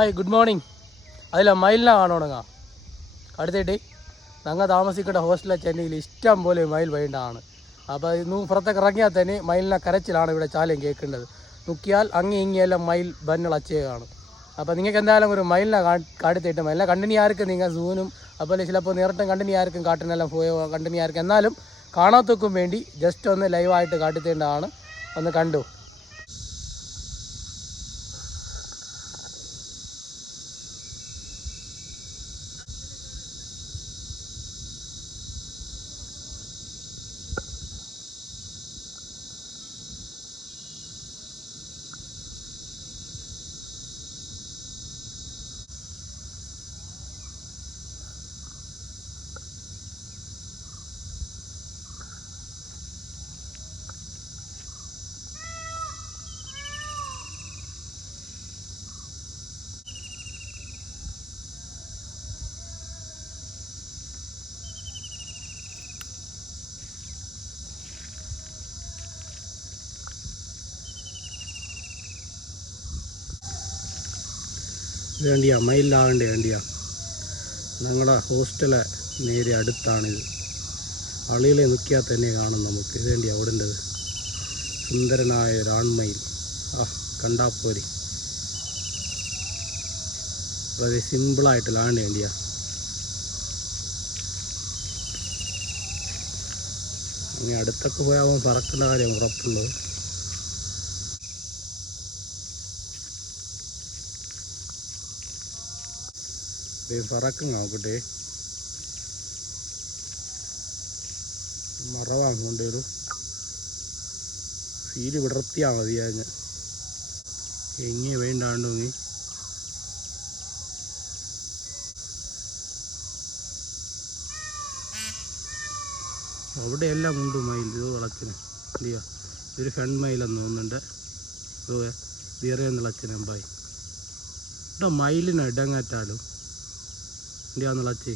Hi good morning. അതില്ല മയിലിനെ കാണുക അടുത്തിട്ട് ഞങ്ങൾ താമസിക്കേണ്ട ഹോസ്റ്റലിലെ ചെന്നൈയിൽ ഇഷ്ടം പോലെ മയിൽ വേണ്ടാണ്. അപ്പോൾ ഇന്ന് പുറത്തൊക്കെ ഇറങ്ങിയാൽ തന്നെ മയിലിനെ കരച്ചിലാണ് ഇവിടെ ചാലയും കേൾക്കേണ്ടത്. നോക്കിയാൽ അങ്ങി ഇങ്ങിയെല്ലാം മയിൽ ബന്നുളച്ചയാണ്. അപ്പോൾ നിങ്ങൾക്ക് എന്തായാലും ഒരു മയിലിനെ കാടുത്തിട്ട് മയിലിനെ കണ്ടിന്യാർക്കും നിങ്ങൾ സൂനും അതുപോലെ ചിലപ്പോൾ നേരിട്ടും കണ്ടിന്യാർക്കും കാട്ടിനെല്ലാം പോയോ കണ്ടിന്യാർക്കും എന്നാലും കാണാത്തവർക്കും വേണ്ടി ജസ്റ്റ് ഒന്ന് ലൈവായിട്ട് കാട്ടിത്തേണ്ടതാണ്. ഒന്ന് കണ്ടു. വേണ്ടിയാ മയിലാകേണ്ട വേണ്ടിയാ ഞങ്ങളുടെ ഹോസ്റ്റലെ നേരെ അടുത്താണിത്. അളിയിലെ നിൽക്കിയാൽ തന്നെ കാണും നമുക്ക്. ഇത് വേണ്ടിയാ ഓടേണ്ടത്. സുന്ദരനായ ഒരു ആൺമയിൽ. കണ്ടാൽ പോരി. വളരെ സിമ്പിളായിട്ട് ലാണ്ട് വേണ്ടിയാ. ഇനി അടുത്തൊക്കെ പോയാൽ പറക്കേണ്ട കാര്യം ഉറപ്പുള്ളത്. പറക്കും നോക്കട്ടെ. മറവാങ്ങോണ്ട് ഒരു ഫീല് വിടർത്തിയാൽ മതിയാ. ഞാൻ എങ്ങനെ വേണ്ടാണ്ടോ നീ അവിടെയെല്ലാം ഉണ്ട് മയിൽ. ഇത് വിളച്ചിന് ഇല്ലയോ? ഇതൊരു ഫെൺമയിലെന്ന് തോന്നുന്നുണ്ട്. വേറെ വിളച്ചിന് ബായി ഇവിടെ മയിലിന് ഇടങ്ങാറ്റാലും ഇന്ത്യ വിളച്ചേ.